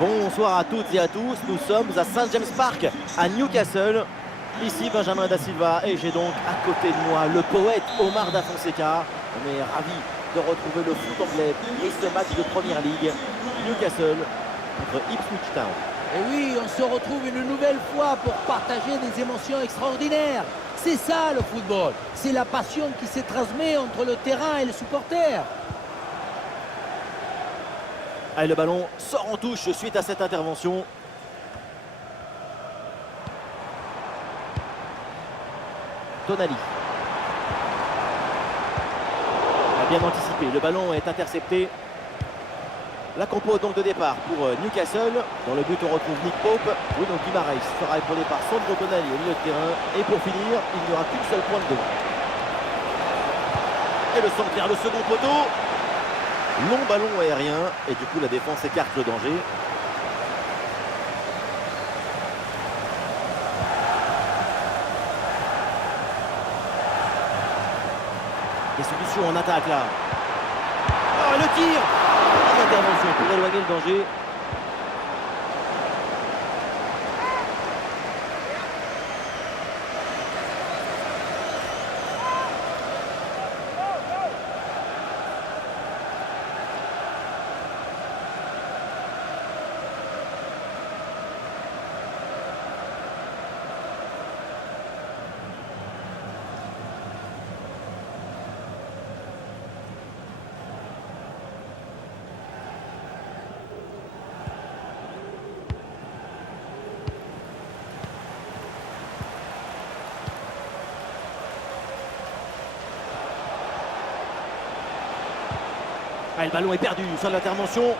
Bonsoir à toutes et à tous, nous sommes à St James Park à Newcastle. Ici Benjamin Da Silva et j'ai donc à côté de moi le poète Omar Da Fonseca. On est ravis de retrouver le foot anglais et ce match de Première Ligue Newcastle contre Ipswich Town. Et oui, on se retrouve une nouvelle fois pour partager des émotions extraordinaires. C'est ça le football, c'est la passion qui se transmet entre le terrain et les supporters. Allez, le ballon sort en touche suite à cette intervention. Tonali. A bien anticipé, le ballon est intercepté. La compo donc de départ pour Newcastle. Dans le but, on retrouve Nick Pope. Bruno Guimaraes sera épaulé par Sandro Tonali au milieu de terrain. Et pour finir, il n'y aura qu'une seule pointe de devant. Et le centre vers le second poteau. Long ballon aérien. Et du coup, la défense écarte le danger. Des solutions en attaque là. Oh, le tir! Intervention pour éloigner le danger. Ah, le ballon est perdu sur l'intervention.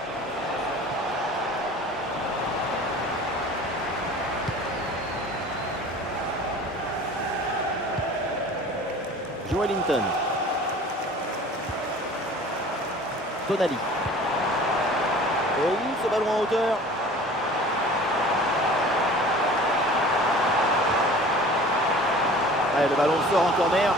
Joelinton. Tonali. Oh, ce ballon en hauteur. Allez, le ballon sort en corner.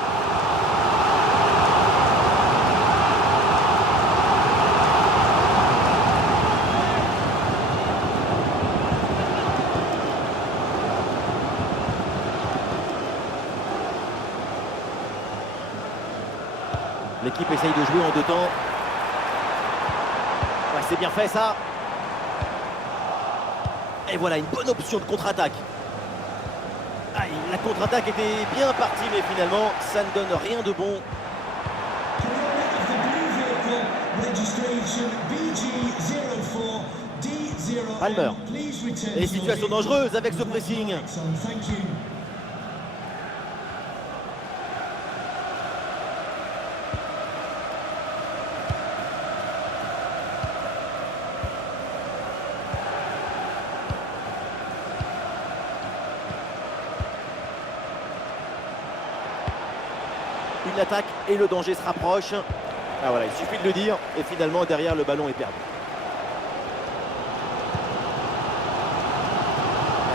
L'équipe essaye de jouer en deux temps. Ouais, c'est bien fait ça. Et voilà une bonne option de contre-attaque. Ah, la contre-attaque était bien partie, mais finalement, ça ne donne rien de bon. Palmer. Et situation dangereuse avec ce pressing. Une attaque et le danger se rapproche. Ah voilà, il suffit de le dire. Et finalement, derrière, le ballon est perdu.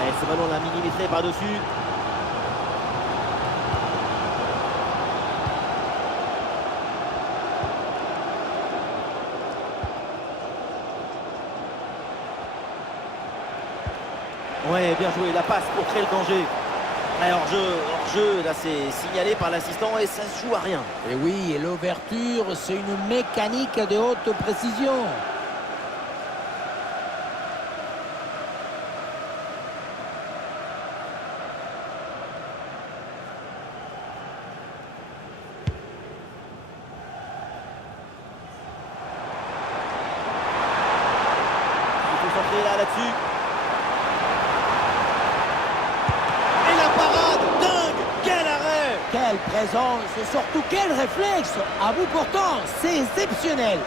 Et ce ballon l'a millimétré par-dessus. Ouais, bien joué. La passe pour créer le danger. Hors-jeu, là c'est signalé par l'assistant et ça se joue à rien. Et oui, et l'ouverture, c'est une mécanique de haute précision. Il faut centrer là-dessus. Quelle présence, et surtout quel réflexe. À bout portant, c'est exceptionnel.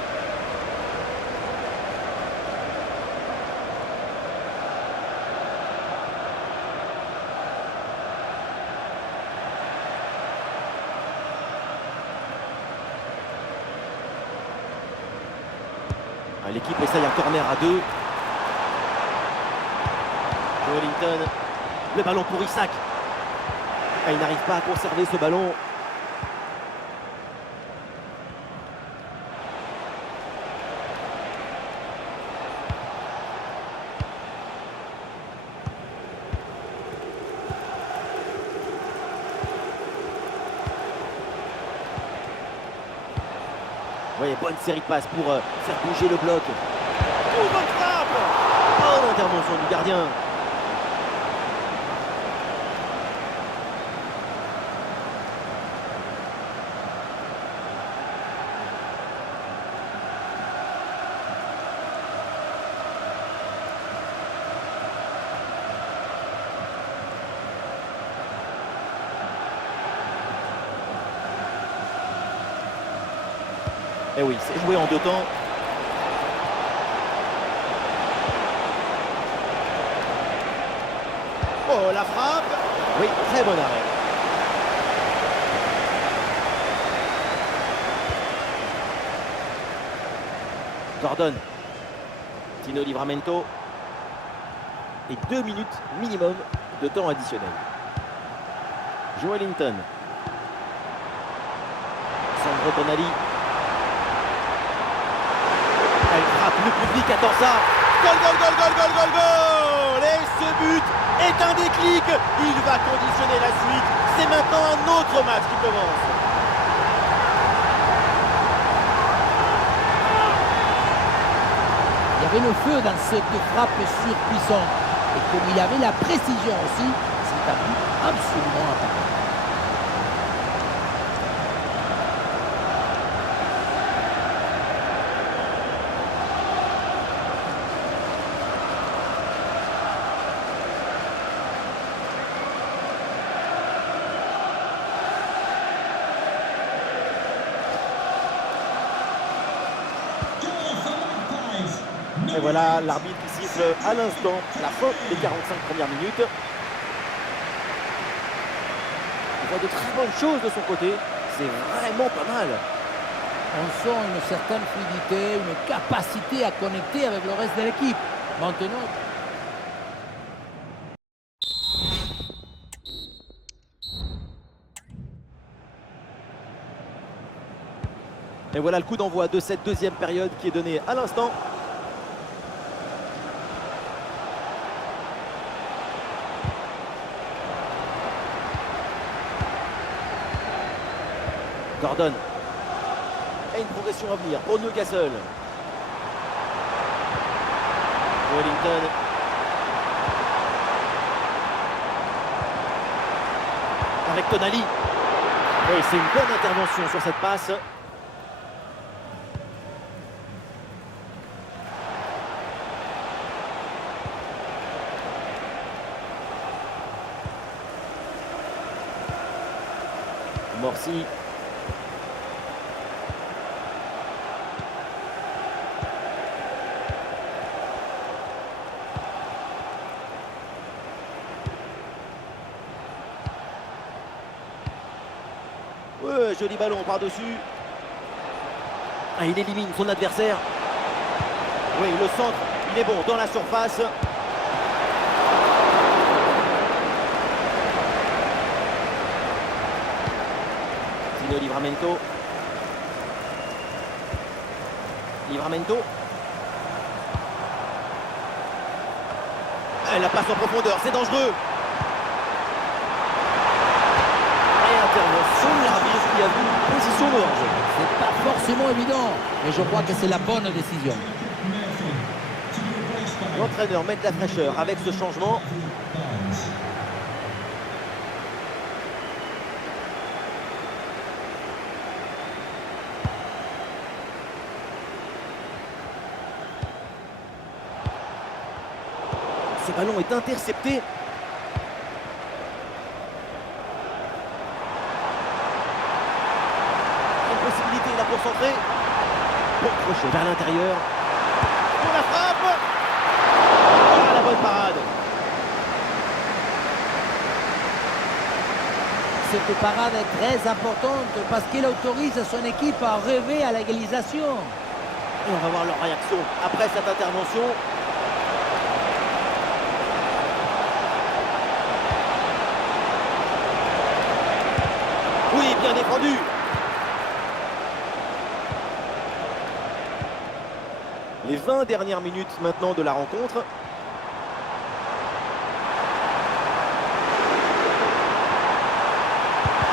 L'équipe essaye un corner à deux. Joelinton. Le ballon pour Isak. Il n'arrive pas à conserver ce ballon. Oui, bonne série de passes pour faire bouger le bloc. Oh, bonne frappe! Oh, l'intervention du gardien. Et oui, c'est joué en 2 temps. Oh, la frappe! Oui, très bon arrêt. Gordon. Tino Livramento. Et 2 minutes minimum de temps additionnel. Joelinton. Sandro Tonali. Elle frappe, le public attend ça. Goal, goal, goal, goal, goal, goal, goal! Et ce but est un déclic. Il va conditionner la suite. C'est maintenant un autre match qui commence. Il y avait le feu dans cette frappe surpuissante. Et comme il avait la précision aussi, c'est un but absolument imparable. Et voilà l'arbitre qui siffle à l'instant la fin des 45 premières minutes. Il voit de très bonnes choses de son côté. C'est vraiment pas mal. On sent une certaine fluidité, une capacité à connecter avec le reste de l'équipe. Maintenant, et voilà le coup d'envoi de cette deuxième période qui est donné à l'instant. Gordon. Et une progression à venir pour Newcastle. Wellington. Avec Tonali. Et c'est une bonne intervention sur cette passe. Morsi. Ouais, joli ballon par-dessus. Ah, il élimine son adversaire. Oui, le centre, il est bon dans la surface. Tino Livramento. Livramento. Elle la passe en profondeur, c'est dangereux. Intervention de l'arbitre qui a vu une position de hors-jeu. c'est pas forcément évident, mais je crois que c'est la bonne décision. L'entraîneur met de la fraîcheur avec ce changement. Ce ballon est intercepté. Possibilité là pour centrer. Pour crochet vers l'intérieur. Pour la frappe. Ah, la bonne parade. Cette parade est très importante parce qu'elle autorise son équipe à rêver à l'égalisation. Et on va voir leur réaction après cette intervention. Oui, bien défendu. Les 20 dernières minutes maintenant de la rencontre.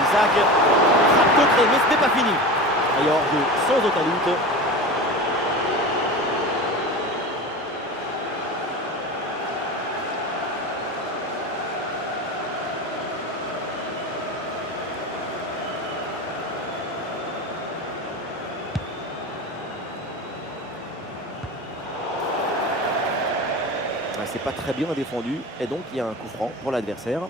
Isaac frappe contrée, mais ce n'est pas fini. Et hors-jeu sans aucun doute. Ouais, c'est pas très bien défendu et donc il y a un coup franc pour l'adversaire.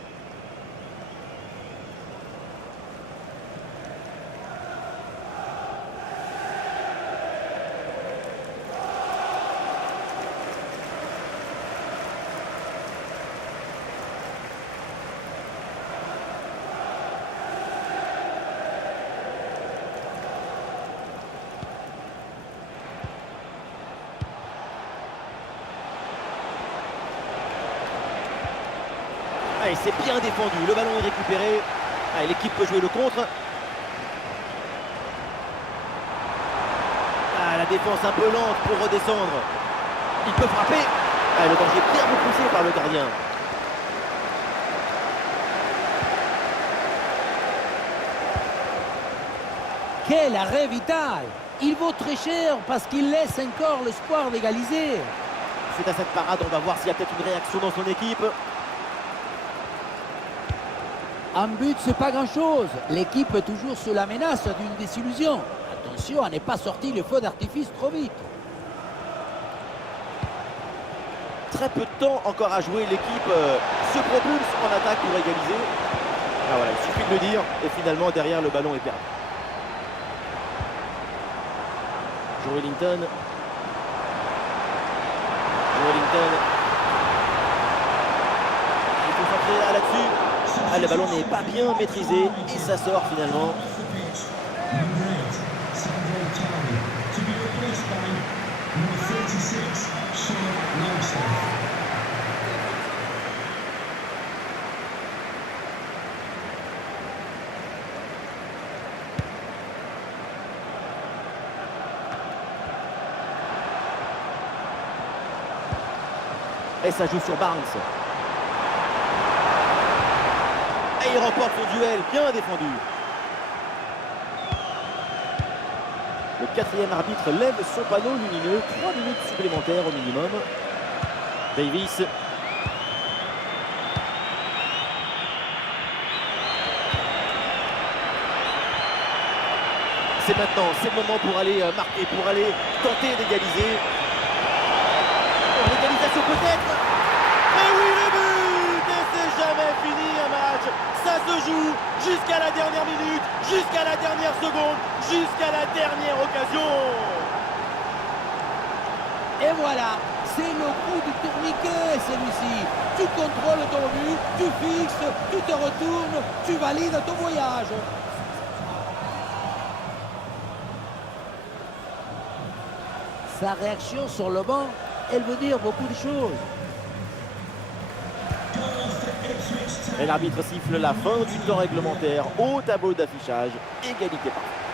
Allez, c'est bien défendu, le ballon est récupéré. Allez, l'équipe peut jouer le contre. Ah, la défense un peu lente pour redescendre. Il peut frapper. Ah, le danger bien repoussé par le gardien. Quel arrêt vital! Il vaut très cher parce qu'il laisse encore l'espoir d'égaliser. C'est à cette parade, on va voir s'il y a peut-être une réaction dans son équipe. En but, c'est pas grand-chose. L'équipe est toujours sous la menace d'une désillusion. Attention à ne pas sortir le feu d'artifice trop vite. Très peu de temps encore à jouer, l'équipe se propulse en attaque pour égaliser. Ah voilà, il suffit de le dire. Et finalement, derrière, le ballon est perdu. Joelinton. Il faut s'entrer là-dessus. Ah, le ballon n'est pas bien maîtrisé et ça sort finalement. Et ça joue sur Barnes. Et il remporte son duel, bien défendu. Le quatrième arbitre lève son panneau lumineux. 3 minutes supplémentaires au minimum. Davis. C'est maintenant, c'est le moment pour aller marquer, pour aller tenter d'égaliser. L'égalisation peut-être. Et oui, le but! Et c'est jamais fini un match. Ça se joue jusqu'à la dernière minute, jusqu'à la dernière seconde, jusqu'à la dernière occasion. Et voilà, c'est le coup du tourniquet celui-ci. Tu contrôles ton but, tu fixes, tu te retournes, tu valides ton voyage. Sa réaction sur le banc, elle veut dire beaucoup de choses. Et l'arbitre siffle la fin du temps réglementaire au tableau d'affichage. Égalité parfaite.